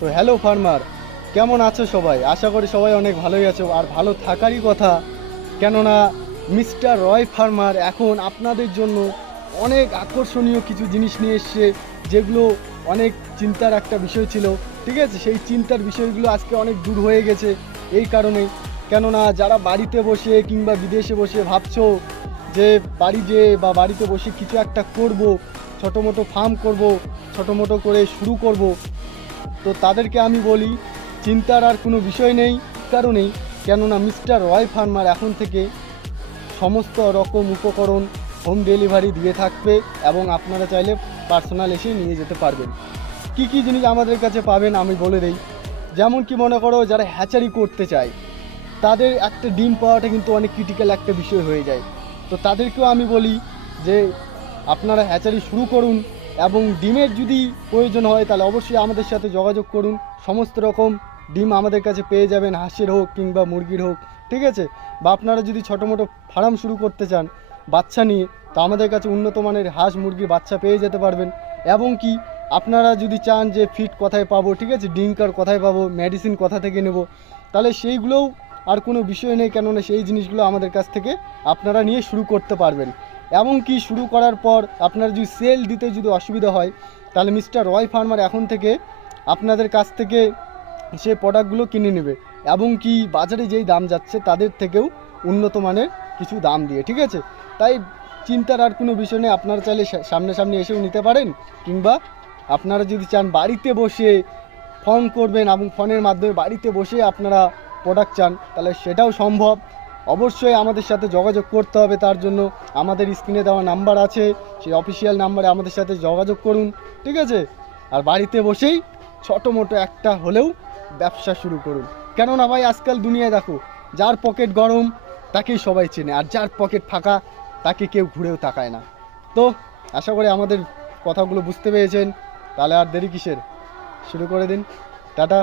তো hello farmer, কেমন আছো সবাই? আশা করি সবাই অনেক ভালোই আছো, আর ভালো থাকারই কথা। কেননা মিস্টার রয় ফার্মার এখন আপনাদের জন্য অনেক আকর্ষণীয় কিছু জিনিস নিয়ে এসছে, যেগুলো অনেক চিন্তার একটা বিষয় ছিল। ঠিক আছে, সেই চিন্তার বিষয়গুলো আজকে অনেক দূর হয়ে গেছে এই কারণেই। কেননা যারা বাড়িতে বসে কিংবা বিদেশে বসে ভাবছো যে বাড়িতে বসে কিছু একটা করব, ছোটো মোটো ফার্ম করব, ছোটো মোটো করে শুরু করব, তো তাদেরকে আমি বলি চিন্তার আর কোনো বিষয় নেই। কারণেই কেননা মিস্টার রয় ফার্মার এখন থেকে সমস্ত রকম উপকরণ হোম ডেলিভারি দিয়ে থাকবে, এবং আপনারা চাইলে পার্সোনাল এসে নিয়ে যেতে পারবেন। কি কি জিনিস আমাদের কাছে পাবেন আমি বলে দেই। যেমন কি মনে করো, যারা হ্যাচারি করতে চায় তাদের একটা ডিম পাওয়াটা কিন্তু অনেক ক্রিটিক্যাল একটা বিষয় হয়ে যায়। তো তাদেরকেও আমি বলি যে আপনারা হ্যাচারি শুরু করুন, এবং ডিমের যদি প্রয়োজন হয় তাহলে অবশ্যই আমাদের সাথে যোগাযোগ করুন। সমস্ত রকম ডিম আমাদের কাছে পেয়ে যাবেন, হাঁসের হোক কিংবা মুরগির হোক। ঠিক আছে, বা আপনারা যদি ছোটো মোটো ফার্ম শুরু করতে চান বাচ্চা নিয়ে, তো আমাদের কাছে উন্নত মানের হাঁস মুরগির বাচ্চা পেয়ে যেতে পারবেন। এবং কি আপনারা যদি চান যে ফিড কোথায় পাবো, ঠিক আছে, ডিঙ্কার কোথায় পাবো, মেডিসিন কোথা থেকে নেব, তাহলে সেইগুলোও আর কোনো বিষয় নেই। কেননা সেই জিনিসগুলো আমাদের কাছ থেকে আপনারা নিয়ে শুরু করতে পারবেন। এমনকি শুরু করার পর আপনার যদি সেল দিতে যদি অসুবিধা হয়, তাহলে মিস্টার রয় ফার্মার এখন থেকে আপনাদের কাছ থেকে সে প্রোডাক্টগুলো কিনে নেবে, এবং কি বাজারে যেই দাম যাচ্ছে তাদের থেকেও উন্নত মানের কিছু দাম দিয়ে। ঠিক আছে, তাই চিন্তার আর কোনো বিষয় নেই। আপনারা চাইলে সামনাসামনি এসেও নিতে পারেন, কিংবা আপনারা যদি চান বাড়িতে বসে ফোন করবেন এবং ফোনের মাধ্যমে বাড়িতে বসে আপনারা প্রোডাক্ট চান, তাহলে সেটাও সম্ভব। অবশ্যই আমাদের সাথে যোগাযোগ করতে হবে। তার জন্য আমাদের স্ক্রিনে দেওয়া নাম্বার আছে, সেই অফিসিয়াল নাম্বারে আমাদের সাথে যোগাযোগ করুন। ঠিক আছে, আর বাড়িতে বসেই ছোটো মোটো একটা হলেও ব্যবসা শুরু করুন। কেননা ভাই আজকাল দুনিয়ায় দেখো, যার পকেট গরম তাকেই সবাই চেনে, আর যার পকেট ফাঁকা তাকে কেউ ঘুরেও তাকায় না। তো আশা করি আমাদের কথাগুলো বুঝতে পেরেছেন। তাহলে আর দেরি কিসের, শুরু করে দিন। টাটা।